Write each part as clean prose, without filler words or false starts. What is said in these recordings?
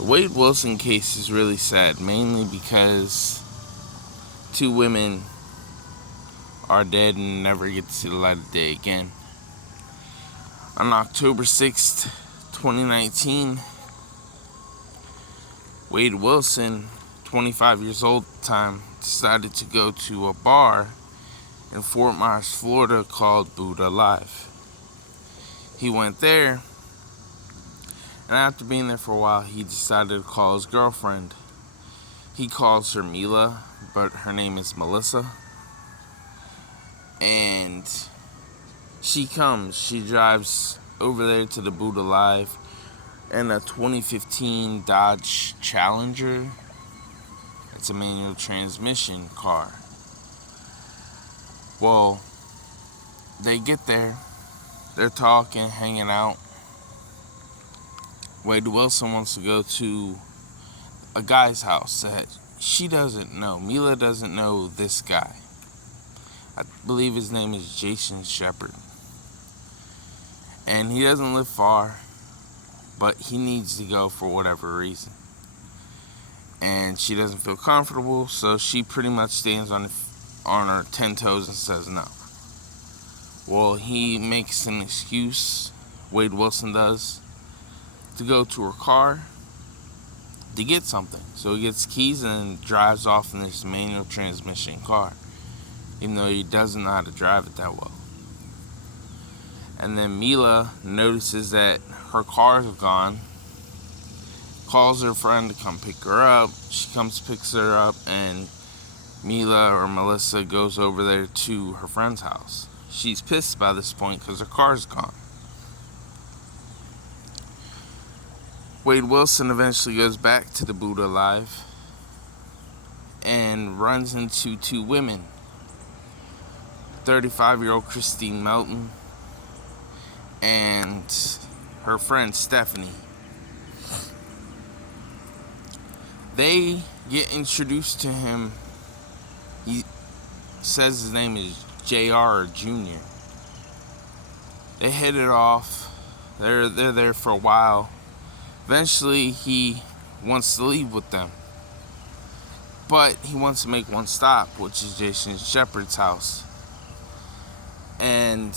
The Wade Wilson case is really sad, mainly because two women are dead and never get to see the light of day again. On October 6th, 2019, Wade Wilson, 25 years old at the time, decided to go to a bar in Fort Myers, Florida called Buddha Live. He went there, and after being there for a while, he decided to call his girlfriend. He calls her Mila, but her name is Melissa. And she comes. She drives over there to the Buddha Live in a 2015 Dodge Challenger. It's a manual transmission car. Well, they get there. They're talking, hanging out. Wade Wilson wants to go to a guy's house that she doesn't know. Mila doesn't know this guy. I believe his name is Jason Shepard. And he doesn't live far, but he needs to go for whatever reason. And she doesn't feel comfortable, so she pretty much stands on her 10 toes and says no. Well, he makes an excuse, Wade Wilson does, to go to her car to get something. So he gets keys and drives off in this manual transmission car, even though he doesn't know how to drive it that well. And then Mila notices that her car is gone, calls her friend to come pick her up. She comes, picks her up, and Mila or Melissa goes over there to her friend's house. She's pissed by this point because her car's gone. Wade Wilson eventually goes back to the Buddha Live and runs into two women. 35-year-old Christine Melton and her friend Stephanie. They get introduced to him. He says his name is JR or Junior. They hit it off. They're there for a while. Eventually, he wants to leave with them. But he wants to make one stop, which is Jason Shepard's house. And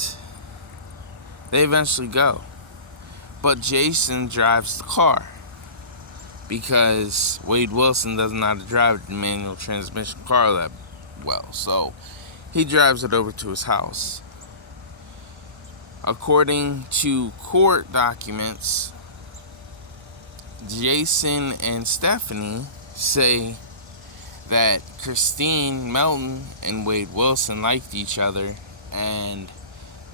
they eventually go. But Jason drives the car because Wade Wilson doesn't know how to drive the manual transmission car that well. So he drives it over to his house. According to court documents, Jason and Stephanie say that Christine Melton and Wade Wilson liked each other, and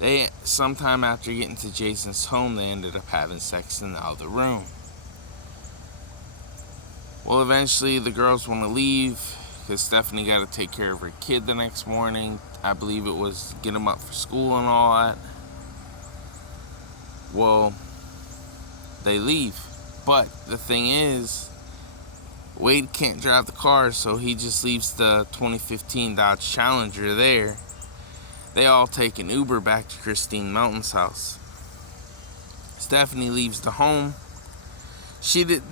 they, sometime after getting to Jason's home, they ended up having sex in the other room. Well, eventually the girls want to leave because Stephanie got to take care of her kid the next morning. I believe it was get him up for school and all that. Well, they leave. But the thing is, Wade can't drive the car, so he just leaves the 2015 Dodge Challenger there. They all take an Uber back to Christine Melton's house. Stephanie leaves the home.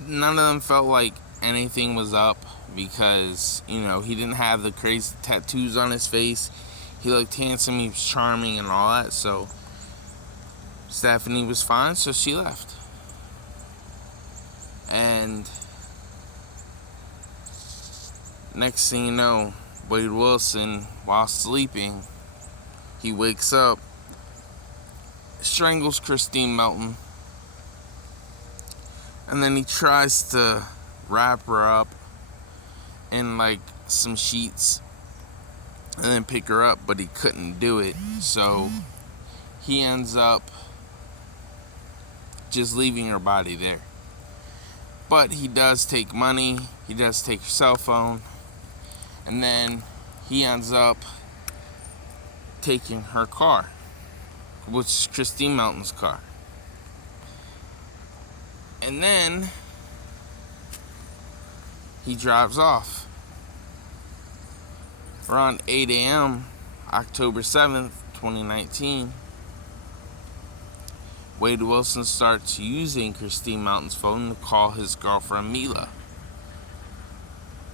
None of them felt like anything was up because, he didn't have the crazy tattoos on his face. He looked handsome, he was charming and all that, so Stephanie was fine, so she left. And next thing you know, Wade Wilson, while sleeping, he wakes up, strangles Christine Melton, and then he tries to wrap her up in like some sheets and then pick her up, but he couldn't do it. So he ends up just leaving her body there. But he does take money, he does take her cell phone, and then he ends up taking her car, which is Christine Melton's car. And then he drives off. Around 8 a.m., October 7th, 2019, Wade Wilson starts using Christine Mountain's phone to call his girlfriend Mila.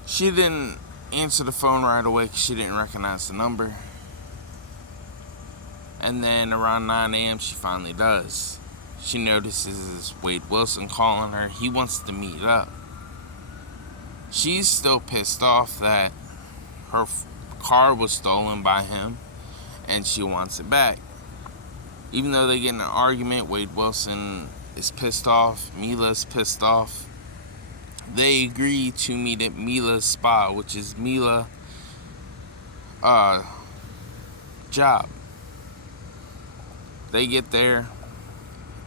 She didn't answer the phone right away because she didn't recognize the number. And then around 9 a.m. she finally does. She notices Wade Wilson calling her. He wants to meet up. She's still pissed off that her car was stolen by him and she wants it back. Even though they get in an argument, Wade Wilson is pissed off, Mila's pissed off. They agree to meet at Mila's spa, which is Mila's job. They get there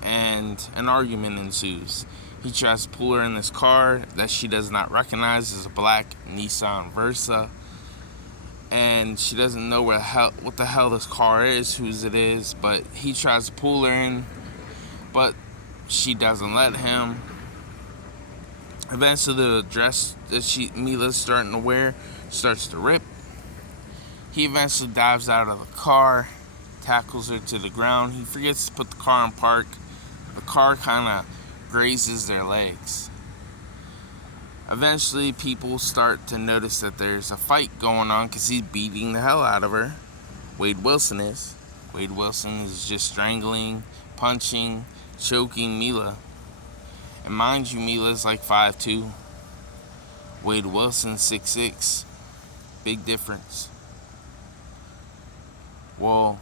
and an argument ensues. He tries to pull her in this car that she does not recognize as a black Nissan Versa. And she doesn't know what the hell this car is, whose it is, but he tries to pull her in, but she doesn't let him. Eventually the dress that Mila's starting to wear starts to rip. He eventually dives out of the car, tackles her to the ground. He forgets to put the car in park. The car kind of grazes their legs. Eventually, people start to notice that there's a fight going on because he's beating the hell out of her. Wade Wilson is. Wade Wilson is just strangling, punching, choking Mila. And mind you, Mila's like 5'2". Wade Wilson 6'6". Big difference. Well,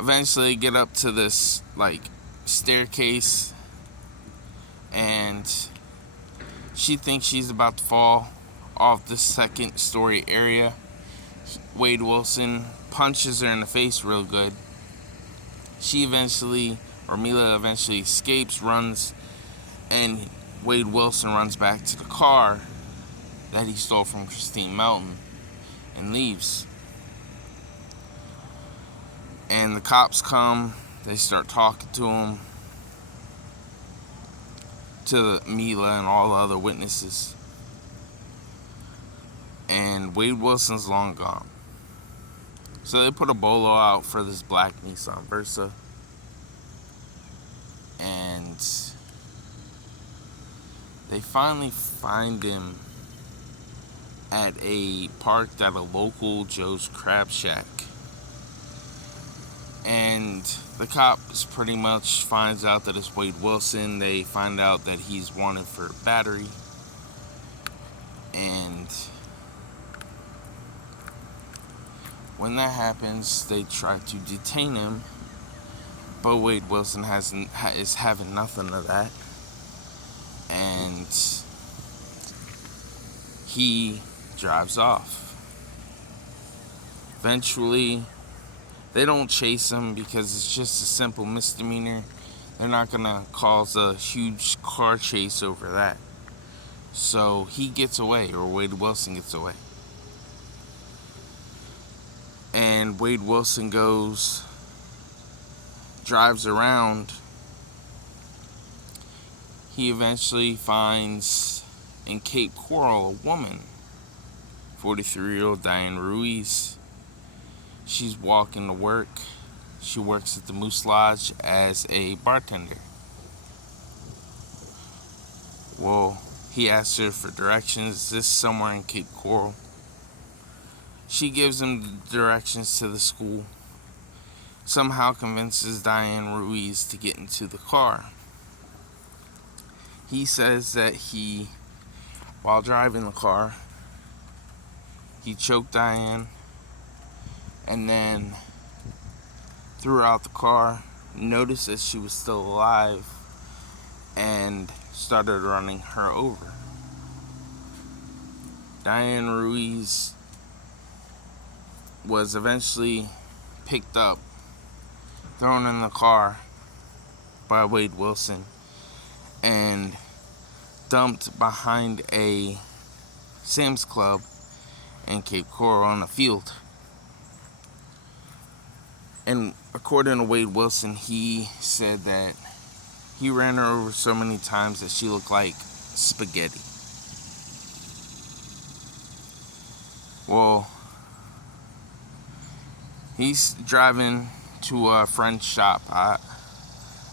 eventually they get up to this staircase, and she thinks she's about to fall off the second story area. Wade Wilson punches her in the face real good. Mila eventually escapes, runs, and Wade Wilson runs back to the car that he stole from Christine Mountain and leaves. And the cops come, they start talking to him, to Mila and all the other witnesses. And Wade Wilson's long gone. So they put a bolo out for this black Nissan Versa. And they finally find him at a parked at a local Joe's Crab Shack. And the cops pretty much finds out that it's Wade Wilson. They find out that he's wanted for battery. And when that happens, they try to detain him. But Wade Wilson is having nothing of that. And he drives off. Eventually, they don't chase him because it's just a simple misdemeanor. They're not going to cause a huge car chase over that. So he gets away, or Wade Wilson gets away. And Wade Wilson drives around. He eventually finds in Cape Coral a woman, 43-year-old Diane Ruiz. She's walking to work. She works at the Moose Lodge as a bartender. Well, he asks her for directions. Is this somewhere in Cape Coral? She gives him the directions to the school. Somehow convinces Diane Ruiz to get into the car. He says that while driving the car, he choked Diane, and then threw her out the car, noticed that she was still alive, and started running her over. Diane Ruiz was eventually picked up, thrown in the car by Wade Wilson, and dumped behind a Sam's Club in Cape Coral on a field. And according to Wade Wilson, he said that he ran her over so many times that she looked like spaghetti. Well, he's driving to a friend's shop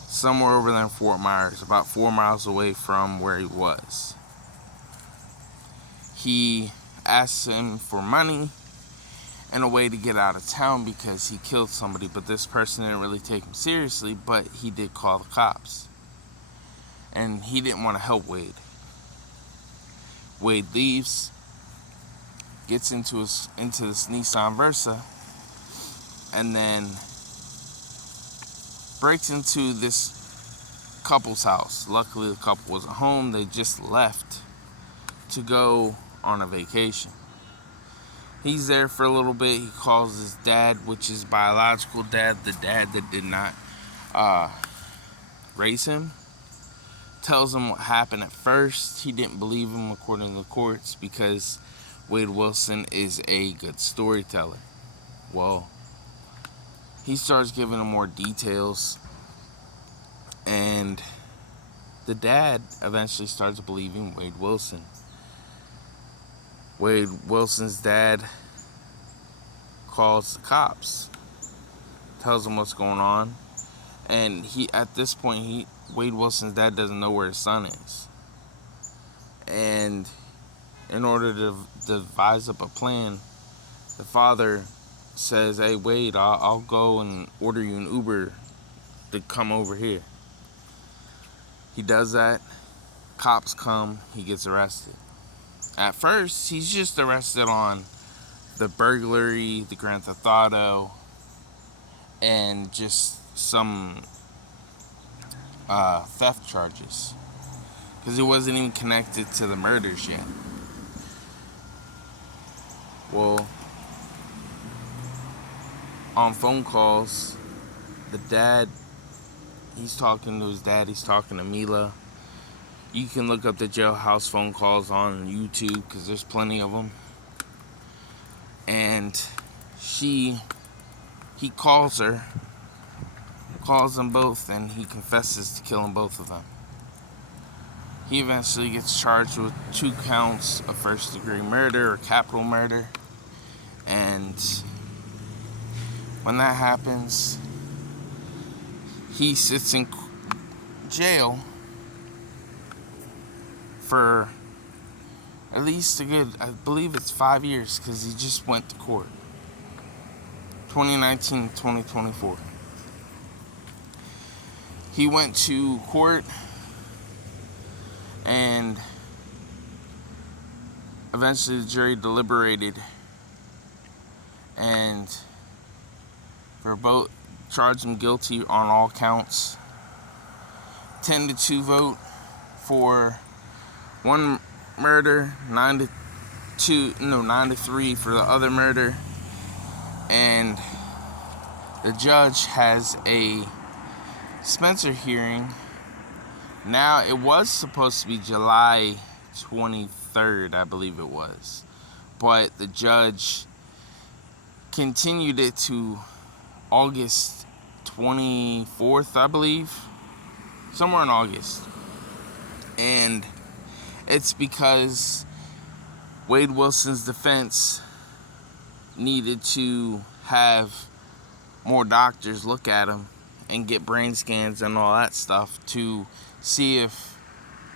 somewhere over there in Fort Myers, about 4 miles away from where he was. He asked him for money and a way to get out of town because he killed somebody, but this person didn't really take him seriously, but he did call the cops. And he didn't want to help Wade. Wade leaves, gets into this Nissan Versa, and then breaks into this couple's house. Luckily, the couple wasn't home. They just left to go on a vacation. He's there for a little bit. He calls his dad, which is biological dad, the dad that did not raise him. Tells him what happened at first. He didn't believe him, according to the courts, because Wade Wilson is a good storyteller. Well, he starts giving him more details, and the dad eventually starts believing Wade Wilson. Wade Wilson's dad calls the cops, tells them what's going on, and at this point, Wade Wilson's dad doesn't know where his son is. And in order to devise up a plan, the father says, "Hey, Wade, I'll go and order you an Uber to come over here." He does that. Cops come. He gets arrested. At first, he's just arrested on the burglary, the Grand Theft Auto, and just some theft charges, because he wasn't even connected to the murders yet. Well, on phone calls, the dad, he's talking to his dad, he's talking to Mila. You can look up the jailhouse phone calls on YouTube, because there's plenty of them. And he calls her, calls them both, and he confesses to killing both of them. He eventually gets charged with 2 counts of first-degree murder or capital murder. And when that happens, he sits in jail for at least I believe it's 5 years, because he just went to court. 2019, 2024. He went to court, and eventually the jury deliberated, and for both, charged him guilty on all counts. 10-2 vote for one murder, 9-3 for the other murder. And the judge has a Spencer hearing. Now, it was supposed to be July 23rd, I believe it was, but the judge continued it to August 24th, I believe, somewhere in August. And it's because Wade Wilson's defense needed to have more doctors look at him and get brain scans and all that stuff to see if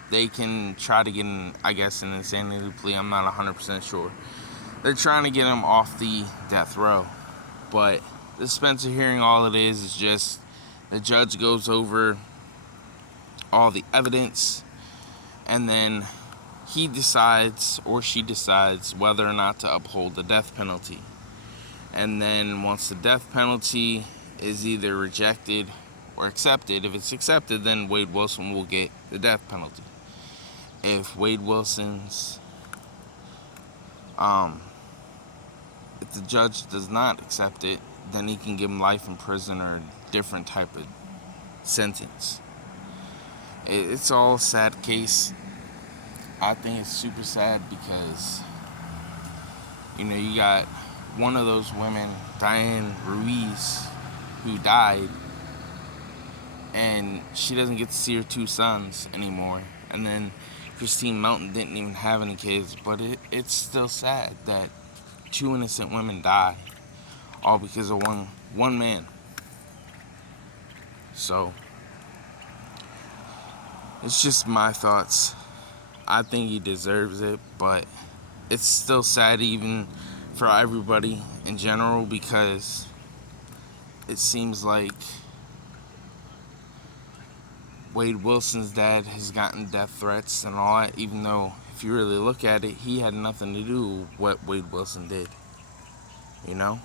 they can try to get an insanity plea. I'm not 100% sure. They're trying to get him off the death row. But the Spencer hearing, all it is just the judge goes over all the evidence, and then he decides, or she decides, whether or not to uphold the death penalty. And then once the death penalty is either rejected or accepted, if it's accepted, then Wade Wilson will get the death penalty. If Wade Wilson's, if the judge does not accept it, then he can give him life in prison or a different type of sentence. It's all a sad case. I think it's super sad because, you got one of those women, Diane Ruiz, who died, and she doesn't get to see her 2 sons anymore. And then Christine Melton didn't even have any kids, but it's still sad that 2 innocent women die, all because of one man. So, it's just my thoughts. I think he deserves it, but it's still sad even for everybody in general because it seems like Wade Wilson's dad has gotten death threats and all that, even though if you really look at it, he had nothing to do with what Wade Wilson did, you know?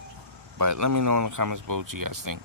But let me know in the comments below what you guys think.